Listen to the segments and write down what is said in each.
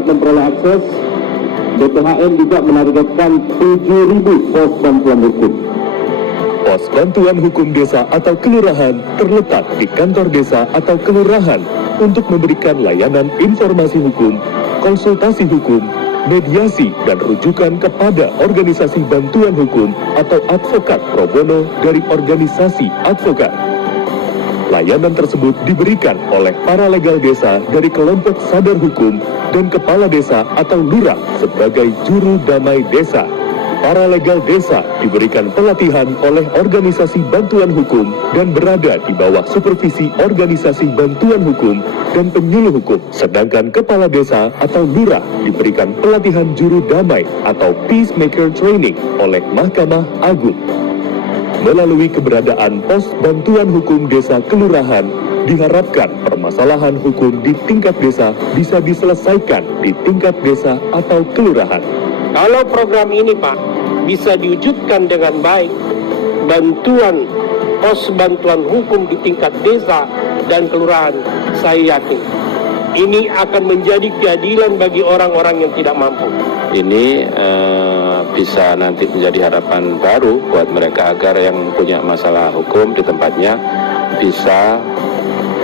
memperoleh akses. BPHN juga menargetkan 7.000 pos bantuan hukum. Pos bantuan hukum desa atau kelurahan terletak di kantor desa atau kelurahan untuk memberikan layanan informasi hukum, konsultasi hukum, mediasi dan rujukan kepada organisasi bantuan hukum atau advokat pro bono dari organisasi advokat. Layanan tersebut diberikan oleh paralegal desa dari kelompok sadar hukum dan kepala desa atau lurah sebagai juru damai desa. Paralegal desa diberikan pelatihan oleh organisasi bantuan hukum dan berada di bawah supervisi organisasi bantuan hukum dan penyuluh hukum. Sedangkan kepala desa atau lurah diberikan pelatihan juru damai atau peacemaker training oleh Mahkamah Agung. Melalui keberadaan pos bantuan hukum desa kelurahan, diharapkan permasalahan hukum di tingkat desa bisa diselesaikan di tingkat desa atau kelurahan. Kalau program ini Pak bisa diwujudkan dengan baik, pos bantuan hukum di tingkat desa dan kelurahan, saya yakin ini akan menjadi keadilan bagi orang-orang yang tidak mampu. Ini bisa nanti menjadi harapan baru buat mereka agar yang punya masalah hukum di tempatnya bisa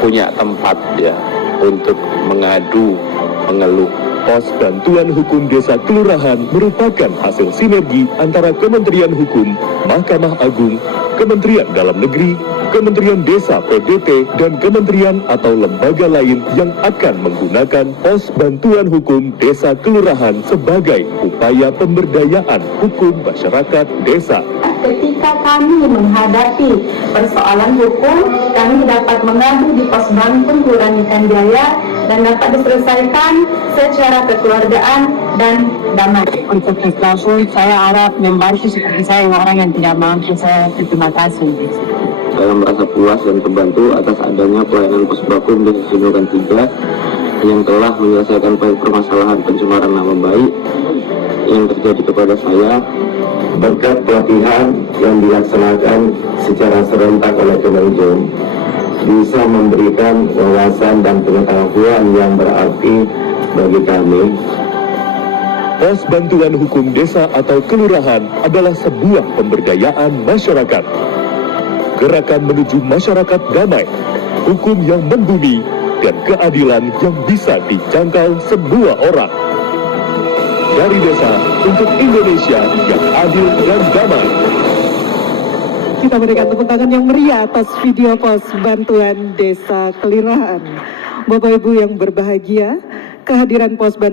punya tempat ya untuk mengadu, mengeluh. Pos bantuan hukum desa kelurahan merupakan hasil sinergi antara Kementerian Hukum, Mahkamah Agung, Kementerian Dalam Negeri, Kementerian Desa PDT, dan kementerian atau lembaga lain yang akan menggunakan pos bantuan hukum desa kelurahan sebagai upaya pemberdayaan hukum masyarakat desa. Ketika kami menghadapi persoalan hukum, kami dapat mengadu di pos bantuan Kelurahan Ikan Jaya dan dapat diselesaikan secara kekeluargaan dan damai. Untuk ikhlasul, saya harap membantu seperti saya orang yang tidak mampu. Saya terima kasih. Saya merasa puas dan terbantu atas adanya pelayanan pos bakum di Nunukan 3 yang telah menyelesaikan permasalahan pencemaran nama baik yang terjadi kepada saya. Berkat pelatihan yang dilaksanakan secara serentak oleh Kemenkum, bisa memberikan wawasan dan pengetahuan yang berarti bagi kami. Pos bantuan hukum desa atau kelurahan adalah sebuah pemberdayaan masyarakat. Gerakan menuju masyarakat damai, hukum yang membumi, dan keadilan yang bisa dijangkau semua orang. Dari desa untuk Indonesia yang adil dan damai. Kita berikan tepuk tangan yang meriah atas video pos bantuan desa kelurahan. Bapak Ibu yang berbahagia, kehadiran pos bantuan